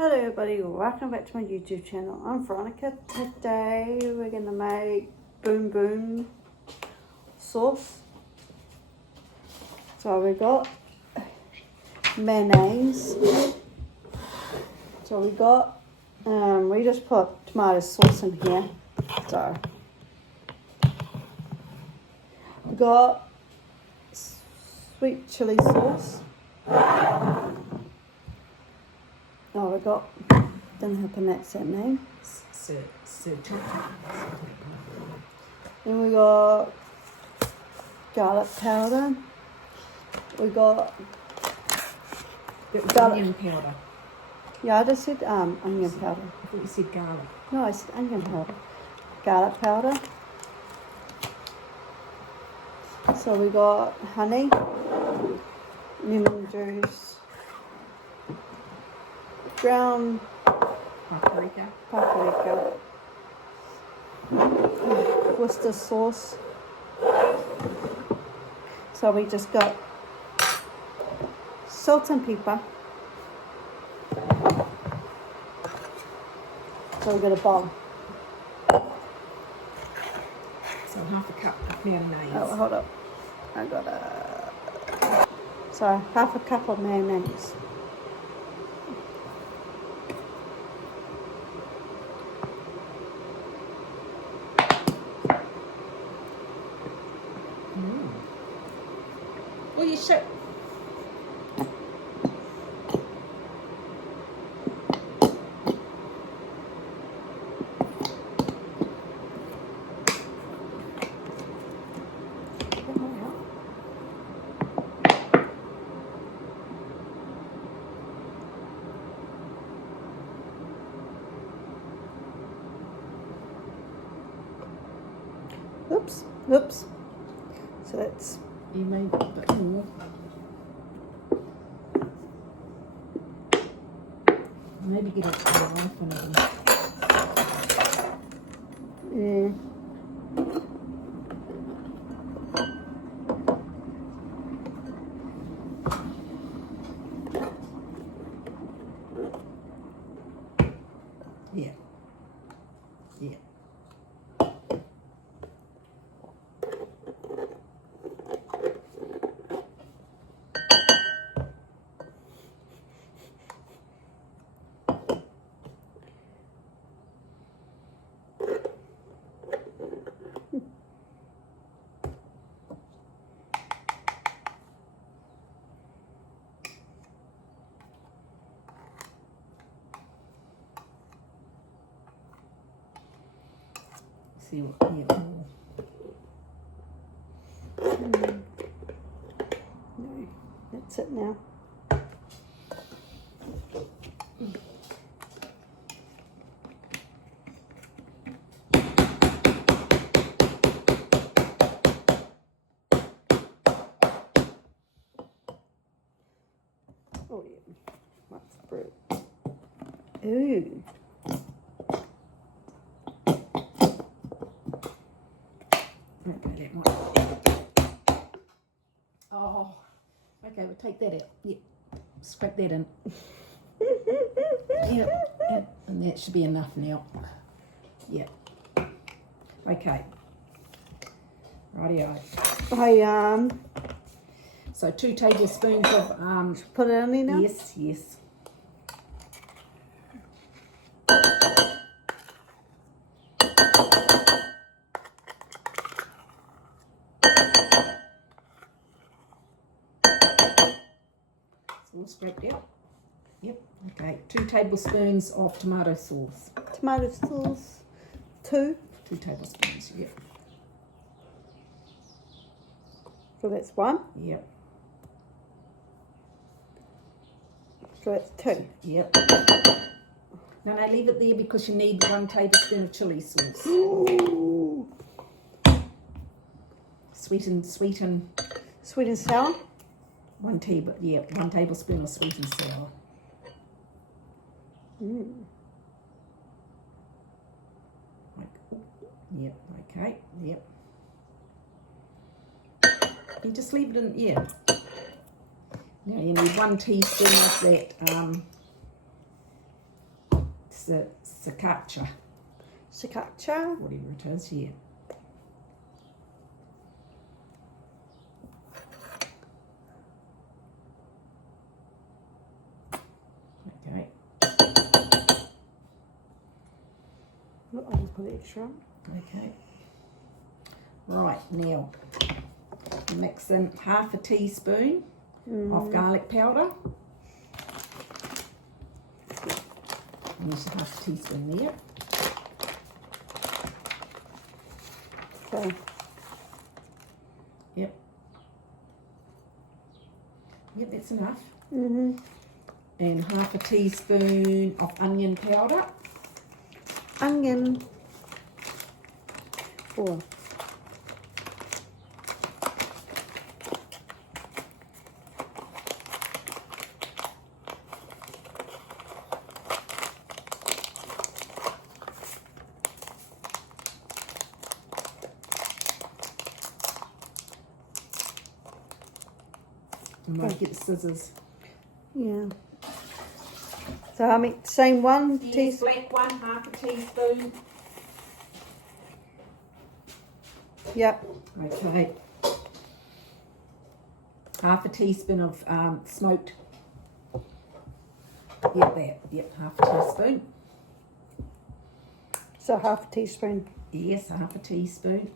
Hello everybody, welcome back to my YouTube channel. I'm Veronica. Today we're going to make boom boom sauce. So we got mayonnaise. So we got, we just put tomato sauce in here. So we got sweet chili sauce. Oh, we got, don't know how to pronounce that name. Sriracha. Then we got garlic powder. We got Onion powder. Yeah, I just said onion powder. I thought you said garlic. No, I said onion powder. Garlic powder. So we got honey, lemon juice, ground Paprika. Worcestershire sauce. So we just got salt and pepper. So we got a bowl. So half a cup of mayonnaise. Oh, hold up. I got so half a cup of mayonnaise. Well, you should. Oops. So that's You made a bit more. Maybe get a knife on it. yeah. Yeah. Yeah. See what? Yeah. No, that's it now. Oh yeah, what's fruit? Ooh. Okay, that one. Oh, okay, we'll take that out. Yep, scrape that in. Yep, and that should be enough now. Yep. Okay. Rightio. So 2 tablespoons of Put it on there now? Yes. All scraped out. Yep. Okay. 2 tablespoons of tomato sauce. Tomato sauce. 2. 2 tablespoons. Yep. So that's 1. Yep. So that's 2. Yep. No, leave it there because you need 1 tablespoon of chili sauce. Ooh. Sweet and Sweet and sour. 1 tablespoon of sweet and sour. Yep. Okay. Yep. You just leave it in. Yeah. Now you need 1 teaspoon of that sriracha, Sriracha. whatever it is, yeah. Okay. Oh, I'll just put extra on. Okay. Right, now mix in half a teaspoon of garlic powder. And there's half a teaspoon there. Okay. Yep. Yep, that's enough. And half a teaspoon of onion powder. Onion. 4. I might get the scissors. Yeah. So I make the same one Yes, teaspoon. black one, half a teaspoon. Yep. Okay. Half a teaspoon of smoked. Yep, that. Yep, half a teaspoon. So half a teaspoon. Yes, half a teaspoon.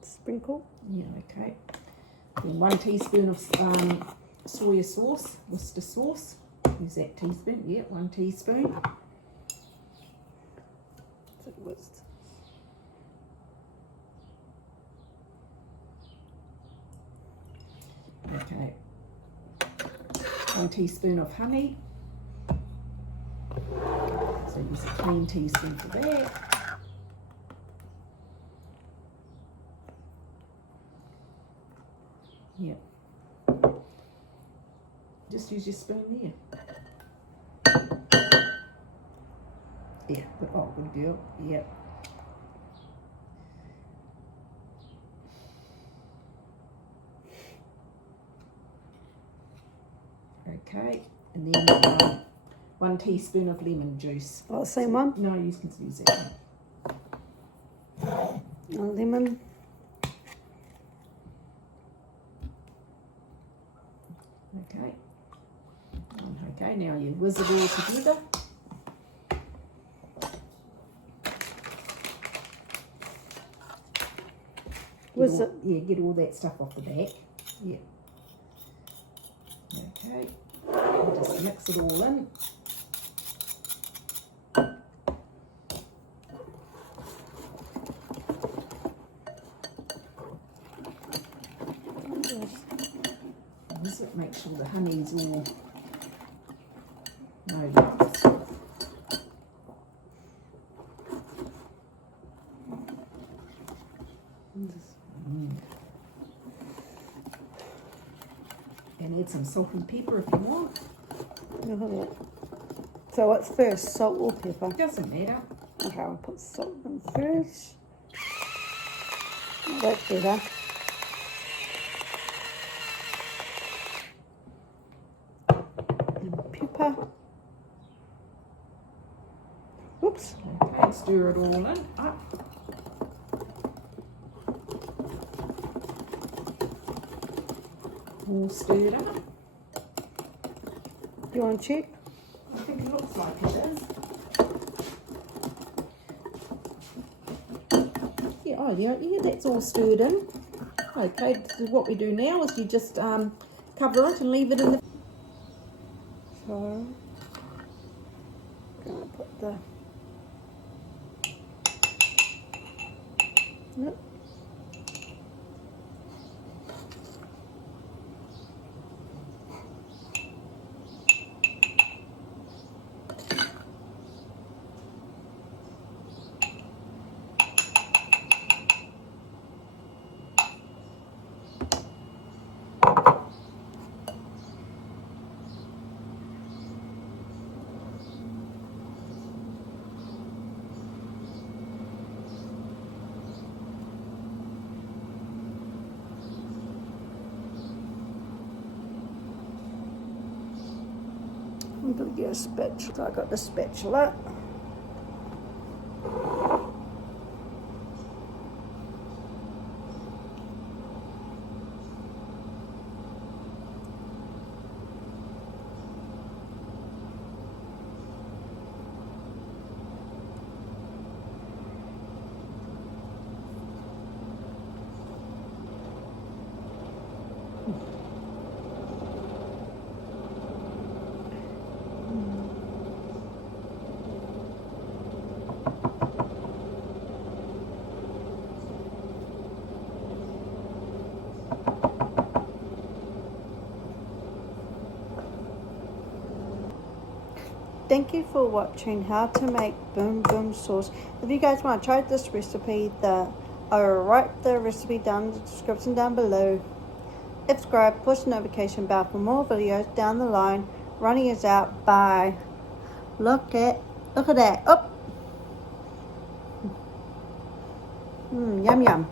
Sprinkle. Yeah, okay. Then 1 teaspoon of soya sauce, Worcestershire sauce. Use that teaspoon. Yeah, 1 teaspoon. So it was Okay. 1 teaspoon of honey. So use a clean teaspoon for that. Yep. Just use your spoon there. Yeah, good, oh, good girl. Yep. Okay, and then 1 teaspoon of lemon juice. the same one. No, you can use that one. A lemon. Okay. Okay, now you whisk it all together. Was it? Yeah, get all that stuff off the back. Yeah. Okay. And just mix it all in. Whisk it, make sure the honey's all no lumps. And add some salt and pepper if you want. So what's first, salt or pepper? Doesn't matter. Okay, I'll put salt in first. That's better. And pepper. Whoops. Okay, stir it all in up. All stirred up. Do you want to check? I think it looks like it is. Yeah, oh yeah, that's all stirred in. Okay, so what we do now is you just cover it and leave it in the... So, I'm going to put the... Yep. I'm going to get a spatula. So I got the spatula. Thank you for watching how to make boom boom sauce. If you guys want to try this recipe, I'll write the recipe down in the description down below. Subscribe, push the notification bell for more videos down the line. Running is out. Bye. Look at that. Oh. Yum yum.